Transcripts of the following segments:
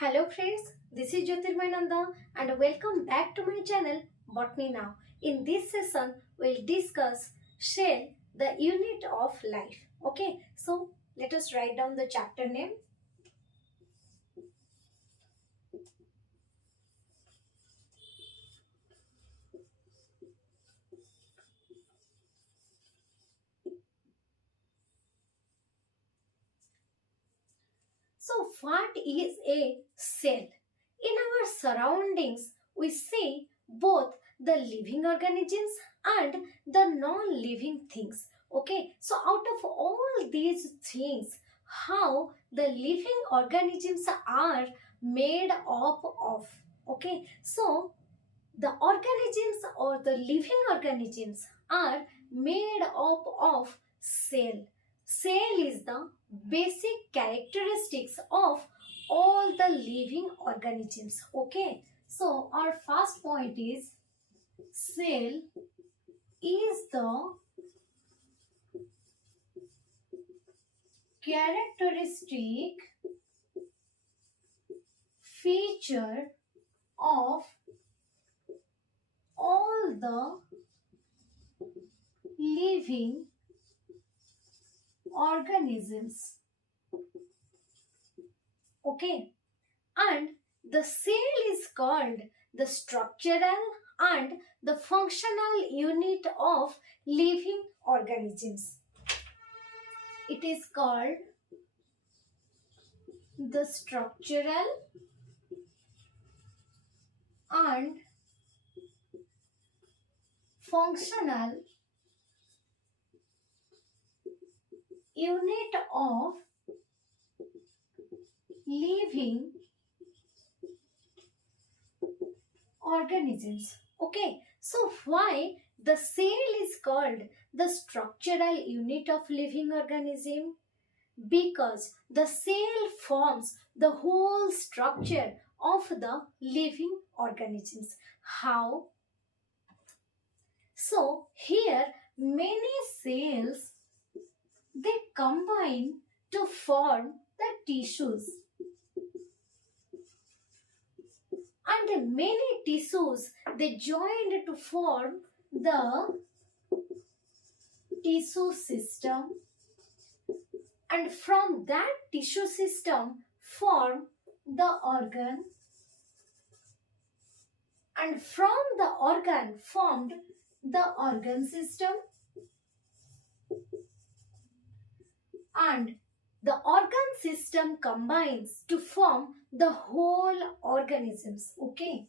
Hello friends, this is Jyotirmayananda and welcome back to my channel Botany Now. In this session, we'll discuss shell, the unit of life. Okay, so let us write down the chapter name. So what is a cell? In our surroundings, we see both the living organisms and the non-living things. Okay, so out of all these things, how the living organisms are made up of. Okay, so the organisms or the living organisms are made up of cell. Cell is the basic characteristics of all the living organisms. Okay, so our first point is cell is the characteristic feature of all the living organisms. Okay, and the cell is called the structural and the functional unit of living organisms. It is called the structural and functional unit of living organisms. Okay, so why the cell is called the structural unit of living organism? Because the cell forms the whole structure of the living organisms. How? So here many cells, they combine to form the tissues, and many tissues, they joined to form the tissue system, and from that tissue system form the organ, and from the organ formed the organ system, and the organ system combines to form the whole organisms. Okay,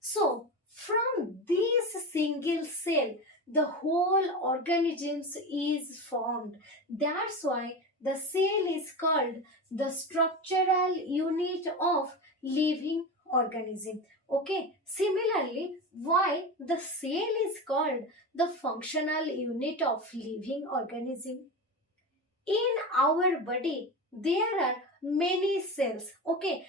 so from this single cell the whole organisms is formed. That's why the cell is called the structural unit of living organism. Okay, similarly, why the cell is called the functional unit of living organism? In our body there are many cells. Okay,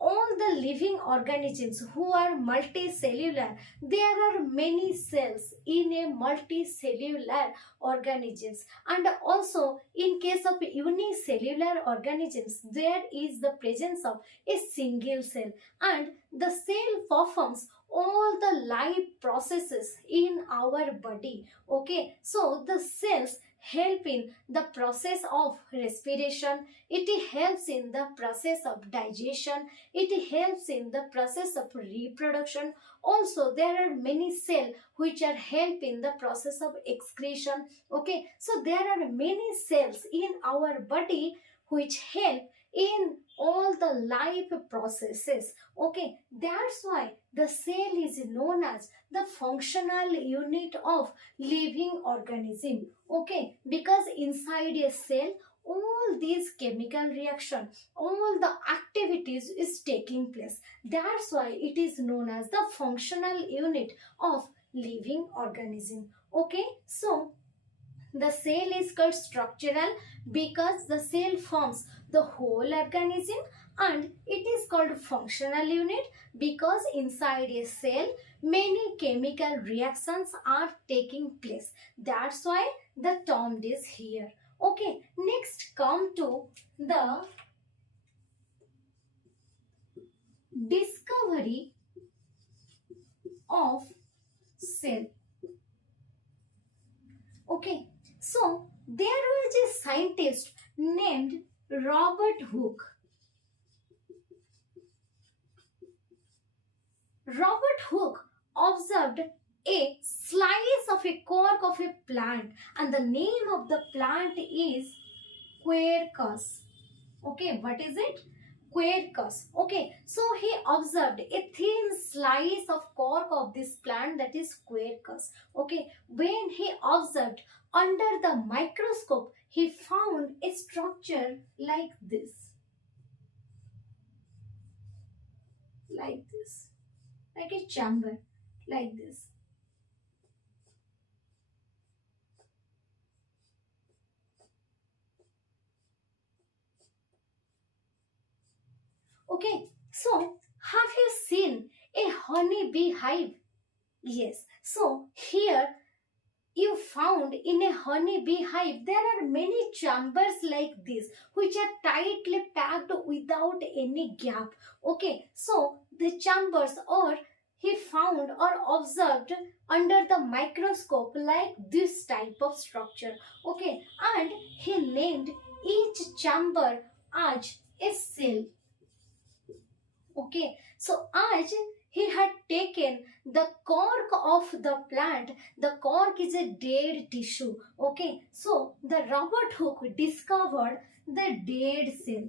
all the living organisms who are multicellular, there are many cells in a multicellular organisms, and also in case of unicellular organisms there is the presence of a single cell, and the cell performs all the life processes in our body. Okay, so the cells help in the process of respiration, it helps in the process of digestion, it helps in the process of reproduction. Also there are many cells which are help in the process of excretion. Okay, so there are many cells in our body which help in all the life processes. Okay, that's why the cell is known as the functional unit of living organism. Okay, because inside a cell all these chemical reaction, all the activities is taking place. That's why it is known as the functional unit of living organism. Okay, so the cell is called structural because the cell forms the whole organism, and it is called functional unit because inside a cell many chemical reactions are taking place. That's why the term is here. Okay, next come to the discovery of cell. Okay, so there was a scientist named Robert Hooke. Robert Hooke observed a slice of a cork of a plant, and the name of the plant is quercus. Okay, what is it? Quercus. Okay, so he observed a thin slice of cork of this plant, that is quercus. Okay, when he observed under the microscope, he found a structure like this. Like this. Like a chamber. Like this. Okay, so have you seen a honey bee hive? Yes, so here you found in a honey bee hive there are many chambers like this which are tightly packed without any gap. Okay, so the chambers or he found or observed under the microscope like this type of structure. Okay, and he named each chamber as a cell. Okay, so as he had taken the cork of the plant, the cork is a dead tissue. Okay, so the Robert Hooke discovered the dead cell.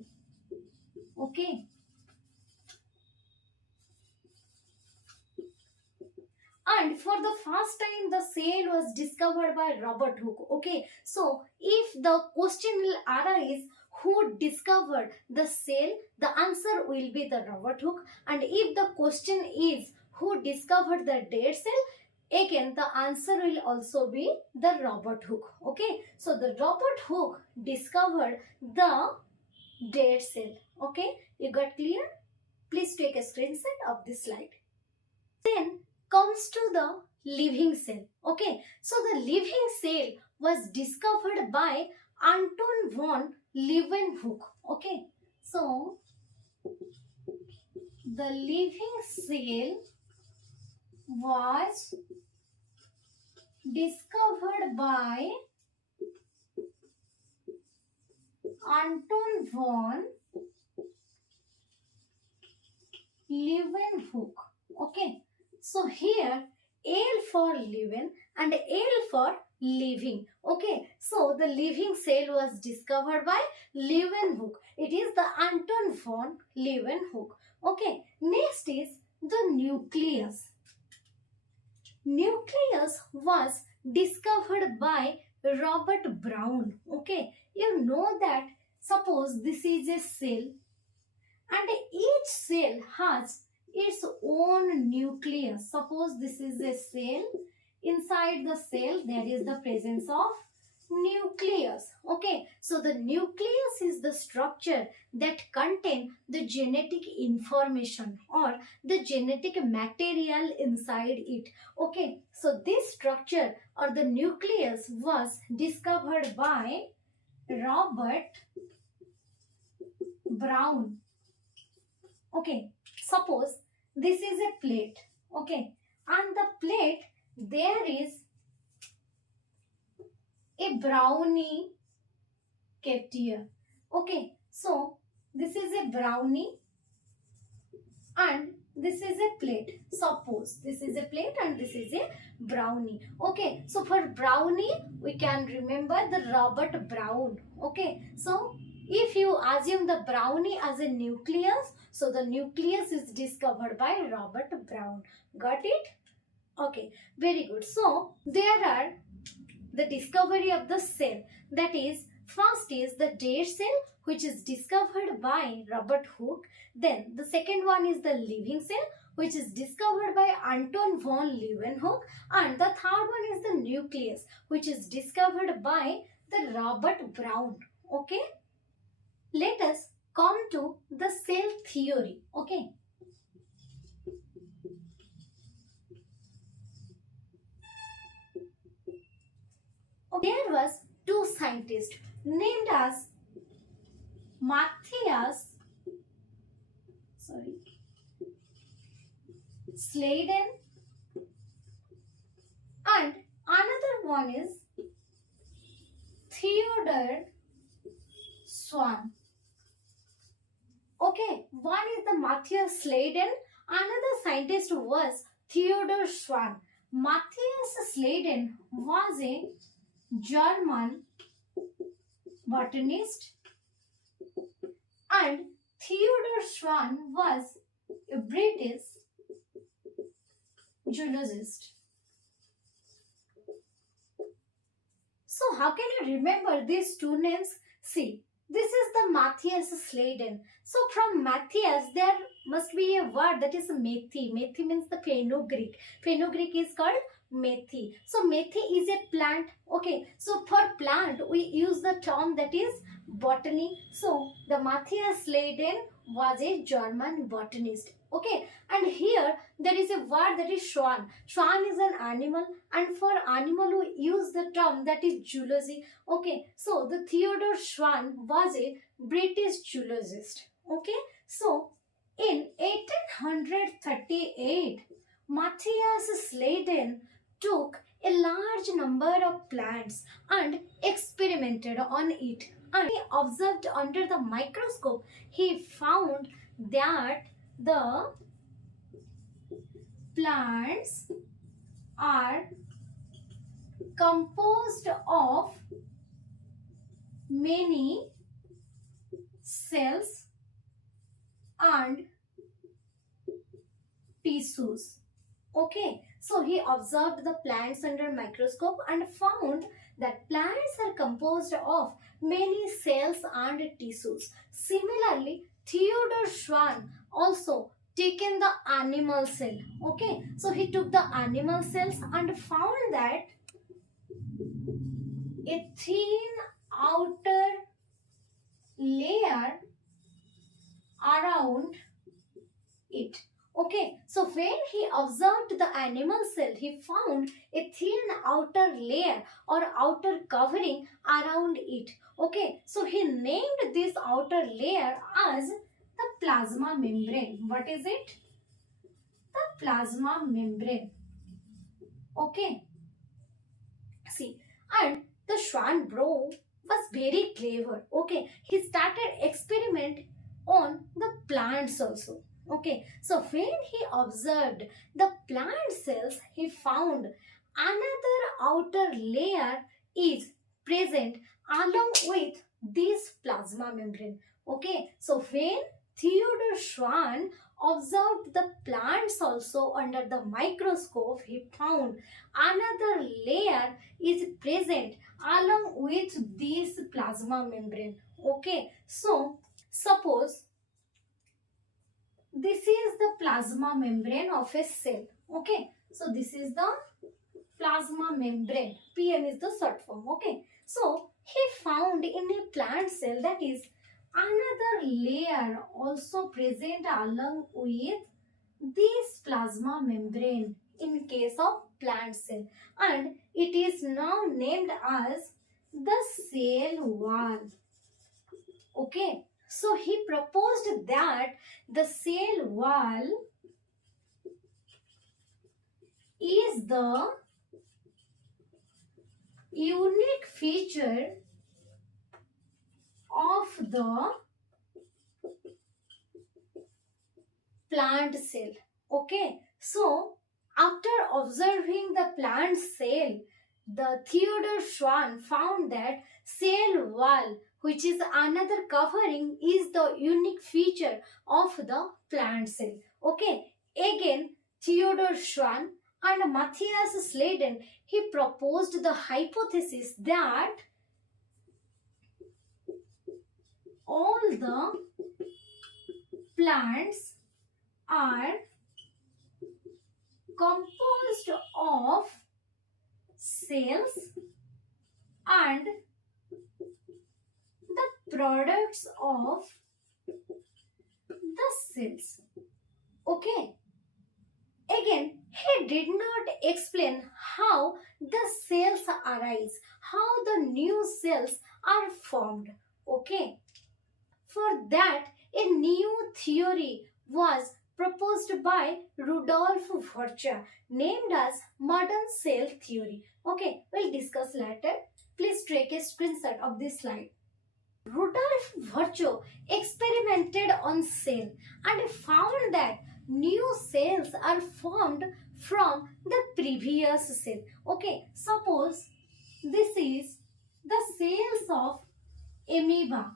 Okay, and for the first time the cell was discovered by Robert Hooke. Okay, so if the question will arise who discovered the cell, the answer will be the Robert Hooke. And if the question is who discovered the dead cell, again the answer will also be the Robert Hooke. Okay, so the Robert Hooke discovered the dead cell. Okay, you got clear? Please take a screenshot of this slide. Then comes to the living cell. Okay, so the living cell was discovered by Anton von Leeuwenhoek. Okay, so the living cell was discovered by Anton von Leeuwenhoek. Okay, so here L for living and L for living. Okay, so the living cell was discovered by Leeuwenhoek. It is the Anton von Leeuwenhoek. Okay, next is the nucleus. Nucleus was discovered by Robert Brown. Okay, you know that suppose this is a cell and each cell has its own nucleus. Suppose this is a cell. Inside the cell there is the presence of nucleus. Okay, so the nucleus is the structure that contain the genetic information or the genetic material inside it. Okay, so this structure or the nucleus was discovered by Robert Brown. Okay, suppose this is a plate. Okay, on the plate there is a brownie kept here. Okay, so this is a brownie and this is a plate. Suppose this is a plate and this is a brownie. Okay, so for brownie we can remember the Robert Brown. Okay, so if you assume the brownie as a nucleus, so the nucleus is discovered by Robert Brown. Got it? Okay, very good. So there are the discovery of the cell, that is first is the dead cell which is discovered by Robert Hooke. Then the second one is the living cell which is discovered by Anton von Leeuwenhoek, and the third one is the nucleus which is discovered by the Robert Brown. Okay, let us come to the cell theory. Okay, there was two scientists named as Matthias, Schleiden, and another one is Theodor Schwann. Okay, one is the Matthias Schleiden, another scientist was Theodor Schwann. Matthias Schleiden was a German botanist and Theodor Schwann was a British geologist. So how can you remember these two names? See, this is the Matthias Schleiden. So from Matthias there must be a word that is methi. Methi means the fenugreek. Fenugreek is called methi. So methi is a plant. Okay, so for plant we use the term that is botany. So the Matthias Schleiden was a German botanist. Okay, and here there is a word that is Schwann. Schwann is an animal, and for animal we use the term that is zoology. Okay, so the Theodor Schwann was a British zoologist. Okay, so in 1838, Matthias Schleiden took a large number of plants and experimented on it. And he observed under the microscope, he found that the plants are composed of many cells and tissues. Okay, so he observed the plants under microscope and found that plants are composed of many cells and tissues. Similarly, Theodor Schwann also taken the animal cell. Okay, so he took the animal cells and found that a thin outer layer around it. Okay, so when he observed the animal cell, he found a thin outer layer or outer covering around it. Okay, so he named this outer layer as the plasma membrane. What is it? The plasma membrane. Okay, see, and the Schwann bro was very clever. Okay, he started experiment on the plants also. Okay, so when he observed the plant cells, he found another outer layer is present along with this plasma membrane. Okay, so when Theodor Schwann observed the plants also under the microscope, he found another layer is present along with this plasma membrane. Okay, so suppose this is the plasma membrane of a cell. Okay, so this is the plasma membrane. PM is the short form. Okay, so he found in a plant cell that is another layer also present along with this plasma membrane in case of plant cell, and it is now named as the cell wall. Okay, so he proposed that the cell wall is the unique feature of the plant cell. Okay, so after observing the plant cell, the Theodor Schwann found that cell wall, which is another covering, is the unique feature of the plant cell. Okay, again Theodor Schwann and Matthias Schleiden, he proposed the hypothesis that all the plants are composed of cells and the products of the cells. Okay. Again, he did not explain how the cells arise, how the new cells are formed. Okay. For that, a new theory was proposed by Rudolf Virchow, named as modern cell theory. Okay, we'll discuss later. Please take a screenshot of this slide. Rudolf Virchow experimented on cell and found that new cells are formed from the previous cell. Okay, suppose this is the cells of amoeba.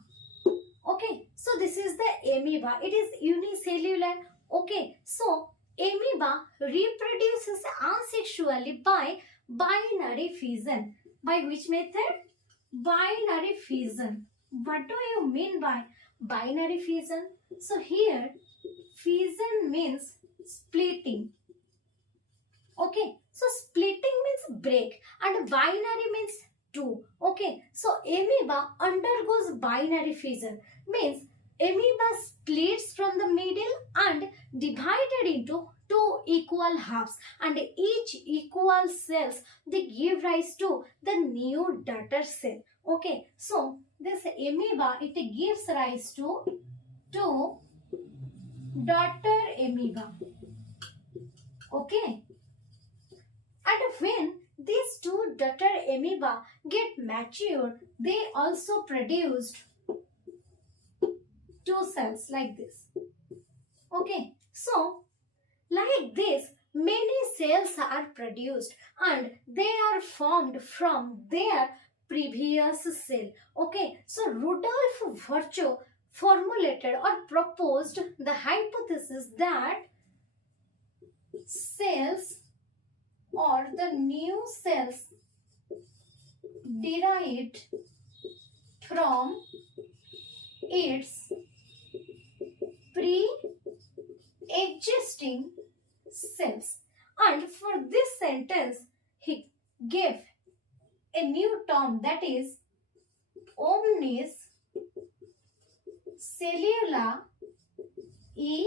Okay, so this is the amoeba. It is unicellular. Okay, so amoeba reproduces asexually by binary fission. By which method? Binary fission. What do you mean by binary fission? So here fission means splitting. Okay, so splitting means break and binary means two. Okay, so amoeba undergoes binary fission, means amoeba splits from the middle and divided into two equal halves, and each equal cells they give rise to the new daughter cell. Okay, so this amoeba it gives rise to two daughter amoeba. Okay, and when these two daughter amoeba get matured, they also produced two cells like this. Okay, so like this many cells are produced and they are formed from their previous cell. Okay, so Rudolf Virchow formulated or proposed the hypothesis that cells or the new cells derived from its pre-existing cells. And for this sentence, he gave a new term, that is omnis cellula e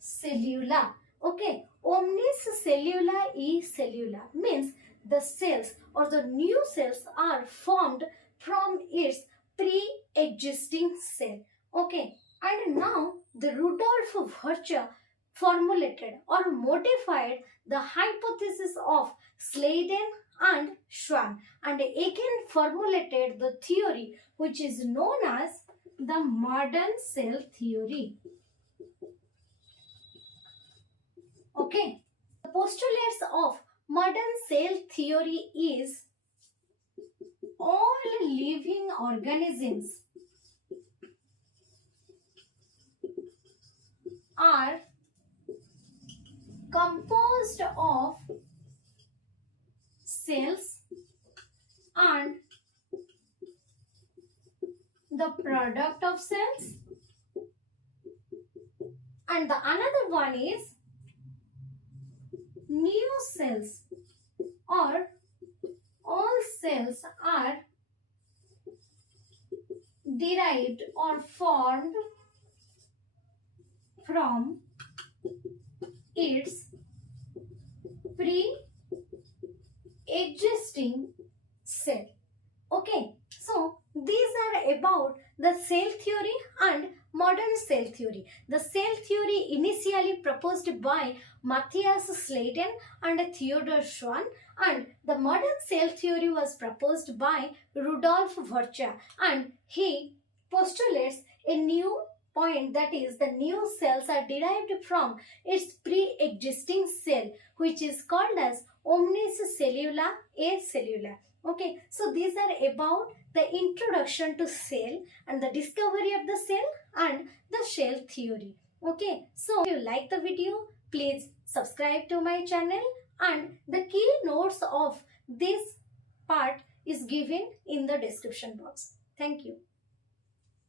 cellula. Okay, omnis cellula e cellula means the cells or the new cells are formed from its pre-existing cell. Okay, and now the Rudolf Virchow formulated or modified the hypothesis of Schleiden and Schwann and again formulated the theory which is known as the modern cell theory. Okay, the postulates of modern cell theory is all living organisms are composed of cells and the product of cells, and the another one is new cells, or all cells are derived or formed from its pre-existing cell. Okay, so these are about the cell theory and modern cell theory. The cell theory initially proposed by Matthias Schleiden and Theodor Schwann, and the modern cell theory was proposed by Rudolf Virchow, and he postulates a new point, that is the new cells are derived from its pre-existing cell which is called as omnis cellula e cellula. Okay, so these are about the introduction to cell and the discovery of the cell and the cell theory. Okay, so if you like the video, please subscribe to my channel, and the key notes of this part is given in the description box. Thank you.